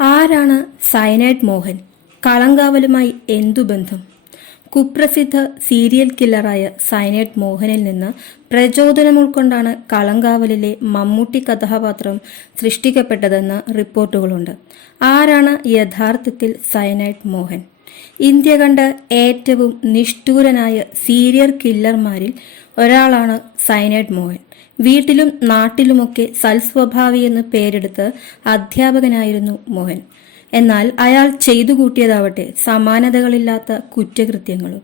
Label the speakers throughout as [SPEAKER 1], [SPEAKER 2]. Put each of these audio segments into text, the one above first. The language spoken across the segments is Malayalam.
[SPEAKER 1] ആരാണ് സയനൈഡ് മോഹൻ? കളങ്കാവലുമായി എന്തു ബന്ധം? കുപ്രസിദ്ധ സീരിയൽ കില്ലറായ സയനൈഡ് മോഹനിൽ നിന്ന് പ്രചോദനം ഉൾക്കൊണ്ടാണ് കളങ്കാവലിലെ മമ്മൂട്ടി കഥാപാത്രം സൃഷ്ടിക്കപ്പെട്ടതെന്ന് റിപ്പോർട്ടുകളുണ്ട്. ആരാണ് യഥാർത്ഥത്തിൽ സയനൈഡ് മോഹൻ? ഇന്ത്യ കണ്ട ഏറ്റവും നിഷ്ഠൂരനായ സീരിയൽ കില്ലർമാരിൽ ഒരാളാണ് സയനൈഡ് മോഹൻ. വീട്ടിലും നാട്ടിലുമൊക്കെ സൽസ്വഭാവി എന്ന് പേരെടുത്ത് അധ്യാപകനായിരുന്നു മോഹൻ. എന്നാൽ അയാൾ ചെയ്തു കൂട്ടിയതാവട്ടെ സമാനതകളില്ലാത്ത കുറ്റകൃത്യങ്ങളും.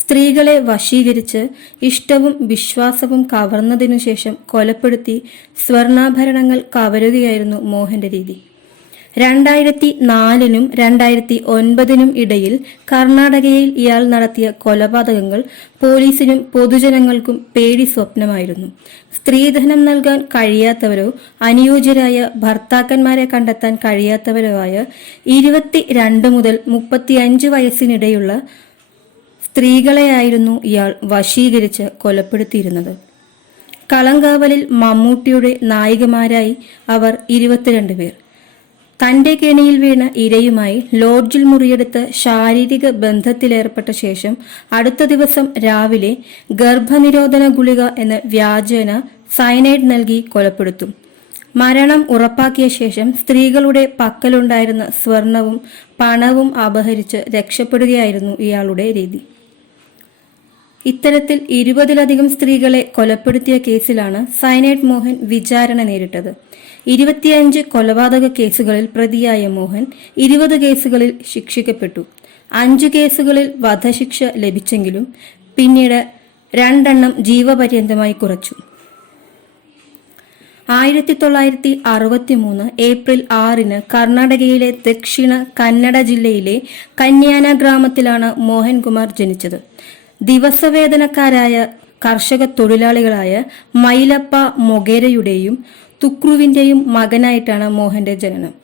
[SPEAKER 1] സ്ത്രീകളെ വശീകരിച്ച് ഇഷ്ടവും വിശ്വാസവും കവർന്നതിനു ശേഷം കൊലപ്പെടുത്തി സ്വർണാഭരണങ്ങൾ കവരുകയായിരുന്നു മോഹന്റെ രീതി. രണ്ടായിരത്തി നാലിനും രണ്ടായിരത്തി ഒൻപതിനും ഇടയിൽ കർണാടകയിൽ ഇയാൾ നടത്തിയ കൊലപാതകങ്ങൾ പോലീസിനും പൊതുജനങ്ങൾക്കും പേടി സ്വപ്നമായിരുന്നു. സ്ത്രീധനം നൽകാൻ കഴിയാത്തവരോ അനുയോജ്യരായ ഭർത്താക്കന്മാരെ കണ്ടെത്താൻ കഴിയാത്തവരോ ആയ ഇരുപത്തി രണ്ട് മുതൽ മുപ്പത്തിയഞ്ച് വയസ്സിനിടയുള്ള സ്ത്രീകളെയായിരുന്നു ഇയാൾ വശീകരിച്ച് കൊലപ്പെടുത്തിയിരുന്നത്. കളങ്കാവലിൽ മമ്മൂട്ടിയുടെ നായികമാരായി അവർ ഇരുപത്തിരണ്ട് പേർ. തന്റെ കെണിയിൽ വീണ ഇരയുമായി ലോഡ്ജിൽ മുറിയെടുത്ത് ശാരീരിക ബന്ധത്തിലേർപ്പെട്ട ശേഷം അടുത്ത ദിവസം രാവിലെ ഗർഭനിരോധന ഗുളിക എന്ന വ്യാജേന സയനൈഡ് നൽകി കൊലപ്പെടുത്തും. മരണം ഉറപ്പാക്കിയ ശേഷം സ്ത്രീകളുടെ പക്കലുണ്ടായിരുന്ന സ്വർണവും പണവും അപഹരിച്ച് രക്ഷപ്പെടുകയായിരുന്നു ഇയാളുടെ രീതി. ഇത്തരത്തിൽ ഇരുപതിലധികം സ്ത്രീകളെ കൊലപ്പെടുത്തിയ കേസിലാണ് സൈനൈഡ് മോഹൻ വിചാരണ നേരിട്ടത്. ഇരുപത്തിയഞ്ച് കൊലപാതക കേസുകളിൽ പ്രതിയായ മോഹൻ ഇരുപത് കേസുകളിൽ ശിക്ഷിക്കപ്പെട്ടു. അഞ്ചു കേസുകളിൽ വധശിക്ഷ ലഭിച്ചെങ്കിലും പിന്നീട് രണ്ടെണ്ണം ജീവപര്യന്തമായി കുറച്ചു. ആയിരത്തി തൊള്ളായിരത്തി അറുപത്തി മൂന്ന് ഏപ്രിൽ ആറിന് കർണാടകയിലെ ദക്ഷിണ കന്നഡ ജില്ലയിലെ കന്യാന ഗ്രാമത്തിലാണ് മോഹൻകുമാർ ജനിച്ചത്. ദിവസവേതനക്കാരായ കർഷക തൊഴിലാളികളായ മൈലപ്പ മൊഗേരയുടെയും തുക്രുവിന്റെയും മകനായിട്ടാണ് മോഹന്റെ ജനനം.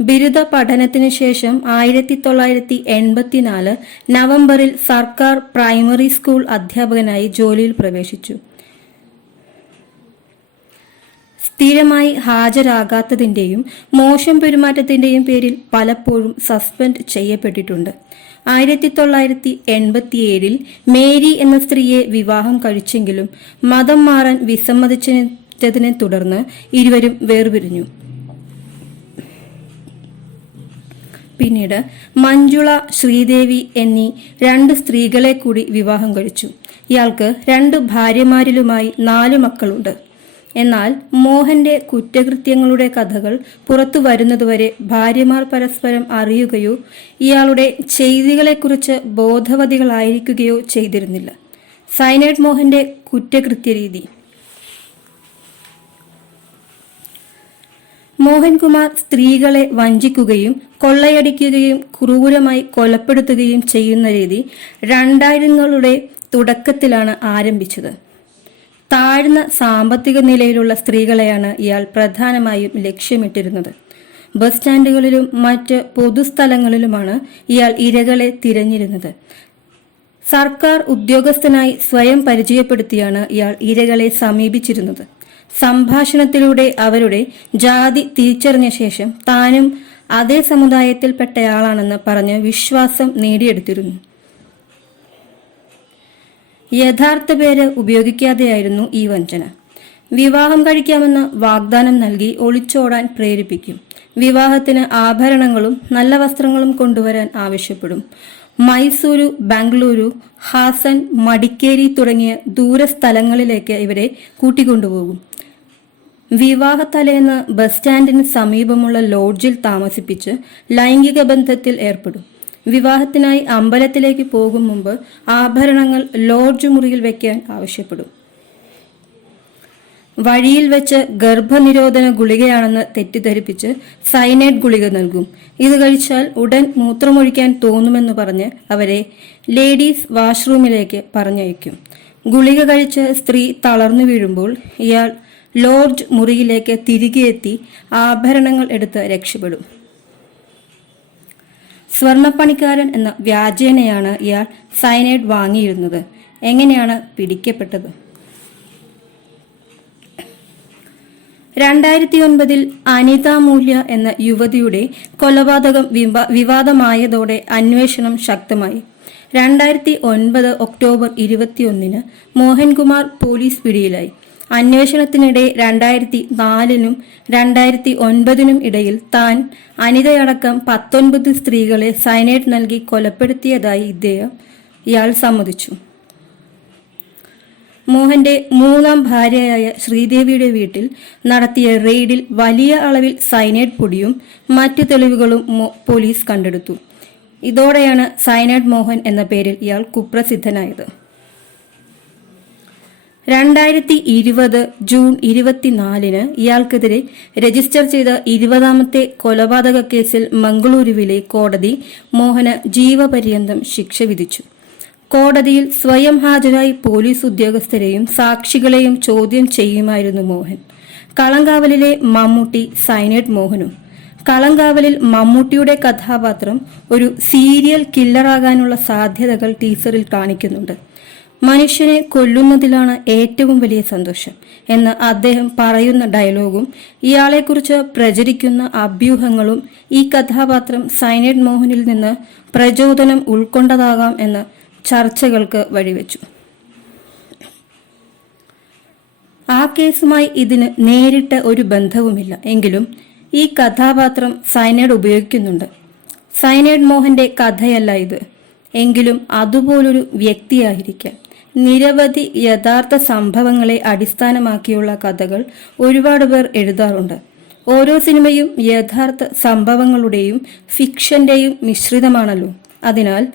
[SPEAKER 1] ബിരുദ പഠനത്തിന് ശേഷം ആയിരത്തി തൊള്ളായിരത്തി എൺപത്തിനാല് നവംബറിൽ സർക്കാർ പ്രൈമറി സ്കൂൾ അധ്യാപകനായി ജോലിയിൽ പ്രവേശിച്ചു. സ്ഥിരമായി ഹാജരാകാത്തതിന്റെയും മോശം പെരുമാറ്റത്തിന്റെയും പേരിൽ പലപ്പോഴും സസ്പെൻഡ് ചെയ്യപ്പെട്ടിട്ടുണ്ട്. ആയിരത്തി തൊള്ളായിരത്തി എൺപത്തിയേഴിൽ മേരി എന്ന സ്ത്രീയെ വിവാഹം കഴിച്ചെങ്കിലും മതം മാറാൻ വിസമ്മതിച്ചതിനെ തുടർന്ന് ഇരുവരും വേർപിരിഞ്ഞു. പിന്നീട് മഞ്ജുള ശ്രീദേവി എന്നീ രണ്ട് സ്ത്രീകളെ കൂടി വിവാഹം കഴിച്ചു. ഇയാൾക്ക് രണ്ട് ഭാര്യമാരിലുമായി നാലു മക്കളുണ്ട്. എന്നാൽ മോഹന്റെ കുറ്റകൃത്യങ്ങളുടെ കഥകൾ പുറത്തു വരുന്നതുവരെ ഭാര്യമാർ പരസ്പരം അറിയുകയോ ഇയാളുടെ ചെയ്തികളെക്കുറിച്ച് ബോധവതികളായിരിക്കുകയോ ചെയ്തിരുന്നില്ല. സൈനൈഡ് മോഹന്റെ കുറ്റകൃത്യ രീതി മോഹൻകുമാർ സ്ത്രീകളെ വഞ്ചിക്കുകയും കൊള്ളയടിക്കുകയും ക്രൂരമായി കൊലപ്പെടുത്തുകയും ചെയ്യുന്ന രീതി രണ്ടായിരങ്ങളുടെ തുടക്കത്തിലാണ് ആരംഭിച്ചത്. താഴ്ന്ന സാമ്പത്തിക നിലയിലുള്ള സ്ത്രീകളെയാണ് ഇയാൾ പ്രധാനമായും ലക്ഷ്യമിട്ടിരുന്നത്. ബസ് സ്റ്റാൻഡുകളിലും മറ്റ് പൊതുസ്ഥലങ്ങളിലുമാണ് ഇയാൾ ഇരകളെ തിരഞ്ഞിരുന്നത്. സർക്കാർ ഉദ്യോഗസ്ഥനായി സ്വയം പരിചയപ്പെടുത്തിയാണ് ഇയാൾ ഇരകളെ സമീപിച്ചിരുന്നത്. സംഭാഷണത്തിലൂടെ അവരുടെ ജാതി തിരിച്ചറിഞ്ഞ ശേഷം താനും അതേ സമുദായത്തിൽപ്പെട്ടയാളാണെന്ന് പറഞ്ഞ് വിശ്വാസം നേടിയെടുത്തിരുന്നു. യഥാർത്ഥ പേര് ഉപയോഗിക്കാതെയായിരുന്നു ഈ വഞ്ചന. വിവാഹം കഴിക്കാമെന്ന് വാഗ്ദാനം നൽകി ഒളിച്ചോടാൻ പ്രേരിപ്പിക്കും. വിവാഹത്തിന് ആഭരണങ്ങളും നല്ല വസ്ത്രങ്ങളും കൊണ്ടുവരാൻ ആവശ്യപ്പെടും. മൈസൂരു ബാംഗ്ലൂരു ഹാസൻ മടിക്കേരി തുടങ്ങിയ ദൂരസ്ഥലങ്ങളിലേക്ക് ഇവരെ കൂട്ടിക്കൊണ്ടുപോകും. വിവാഹ തലേന്ന് ബസ് സ്റ്റാൻഡിന് സമീപമുള്ള ലോഡ്ജിൽ താമസിപ്പിച്ച് ലൈംഗിക ബന്ധത്തിൽ ഏർപ്പെടും. വിവാഹത്തിനായി അമ്പലത്തിലേക്ക് പോകും മുമ്പ് ആഭരണങ്ങൾ ലോഡ്ജ് മുറിയിൽ വെക്കാൻ ആവശ്യപ്പെടും. വഴിയിൽ വെച്ച് ഗർഭനിരോധന ഗുളികയാണെന്ന് തെറ്റിദ്ധരിപ്പിച്ച് സൈനൈഡ് ഗുളിക നൽകും. ഇത് കഴിച്ചാൽ ഉടൻ മൂത്രമൊഴിക്കാൻ തോന്നുമെന്ന് പറഞ്ഞ് അവരെ ലേഡീസ് വാഷ്റൂമിലേക്ക് പറഞ്ഞയക്കും. ഗുളിക കഴിച്ച് സ്ത്രീ തളർന്നു വീഴുമ്പോൾ ഇയാൾ ലോഡ്ജ് മുറിയിലേക്ക് തിരികെ എത്തി ആഭരണങ്ങൾ എടുത്ത് രക്ഷപ്പെടും. സ്വർണപ്പണിക്കാരൻ എന്ന വ്യാജേനയാണ് ഇയാൾ സൈനൈഡ് വാങ്ങിയിരുന്നത്. എങ്ങനെയാണ് പിടിക്കപ്പെട്ടത്? രണ്ടായിരത്തി ഒൻപതിൽ അനിത മൂല്യ എന്ന യുവതിയുടെ കൊലപാതകം വിവാ- വിവാദമായതോടെ അന്വേഷണം ശക്തമായി. രണ്ടായിരത്തി ഒൻപത് ഒക്ടോബർ ഇരുപത്തിയൊന്നിന് മോഹൻകുമാർ പോലീസ് പിടിയിലായി. അന്വേഷണത്തിനിടെ രണ്ടായിരത്തി നാലിനും രണ്ടായിരത്തി ഒൻപതിനും ഇടയിൽ താൻ അനിതയടക്കം പത്തൊൻപത് സ്ത്രീകളെ സൈനൈഡ് നൽകി കൊലപ്പെടുത്തിയതായി ഇദ്ദേഹം ഇയാൾ സമ്മതിച്ചു. മോഹന്റെ മൂന്നാം ഭാര്യയായ ശ്രീദേവിയുടെ വീട്ടിൽ നടത്തിയ റെയ്ഡിൽ വലിയ അളവിൽ സൈനൈഡ് പൊടിയും മറ്റു തെളിവുകളും പോലീസ് കണ്ടെടുത്തു. ഇതോടെയാണ് സൈനൈഡ് മോഹൻ എന്ന പേരിൽ ഇയാൾ കുപ്രസിദ്ധനായത്. രണ്ടായിരത്തി ഇരുപത് ജൂൺ ഇരുപത്തിനാലിന് ഇയാൾക്കെതിരെ രജിസ്റ്റർ ചെയ്ത ഇരുപതാമത്തെ കൊലപാതക കേസിൽ മംഗളൂരുവിലെ കോടതി മോഹന് ജീവപര്യന്തം ശിക്ഷ വിധിച്ചു. കോടതിയിൽ സ്വയം ഹാജരായി പോലീസ് ഉദ്യോഗസ്ഥരെയും സാക്ഷികളെയും ചോദ്യം ചെയ്യുമായിരുന്നു മോഹൻ. കളങ്കാവലിലെ മമ്മൂട്ടി സൈനേഡ് മോഹനും. കളങ്കാവലിൽ മമ്മൂട്ടിയുടെ കഥാപാത്രം ഒരു സീരിയൽ കില്ലറാകാനുള്ള സാധ്യതകൾ ടീസറിൽ കാണിക്കുന്നുണ്ട്. മനുഷ്യനെ കൊല്ലുന്നതിലാണ് ഏറ്റവും വലിയ സന്തോഷം എന്ന് അദ്ദേഹം പറയുന്ന ഡയലോഗും ഇയാളെക്കുറിച്ച് പ്രചരിക്കുന്ന അഭ്യൂഹങ്ങളും ഈ കഥാപാത്രം സൈനേഡ് മോഹനിൽ നിന്ന് പ്രചോദനം ഉൾക്കൊണ്ടതാകാം എന്ന് ചർച്ചകൾക്ക് വഴിവെച്ചു. ആ കേസുമായി ഇതിന് നേരിട്ട് ഒരു ബന്ധവുമില്ല. എങ്കിലും ഈ കഥാപാത്രം സൈനൈഡ് ഉപയോഗിക്കുന്നുണ്ട്. സൈനൈഡ് മോഹന്റെ കഥയല്ല ഇത്. എങ്കിലും അതുപോലൊരു വ്യക്തിയായിരിക്കാം. നിരവധി യഥാർത്ഥ സംഭവങ്ങളെ അടിസ്ഥാനമാക്കിയുള്ള കഥകൾ ഒരുപാട് പേർ എഴുതാറുണ്ട്. ഓരോ സിനിമയും യഥാർത്ഥ സംഭവങ്ങളുടെയും ഫിക്ഷന്റെയും മിശ്രിതമാണല്ലോ. അതിനാൽ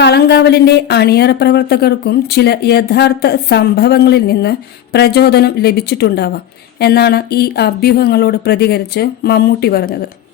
[SPEAKER 1] കളങ്കാവലിന്റെ അണിയറ പ്രവർത്തകർക്കും ചില യഥാർത്ഥ സംഭവങ്ങളിൽ നിന്ന് പ്രചോദനം ലഭിച്ചിട്ടുണ്ടാവാം എന്നാണ് ഈ അഭ്യൂഹങ്ങളോട് പ്രതികരിച്ച് മമ്മൂട്ടി പറഞ്ഞത്.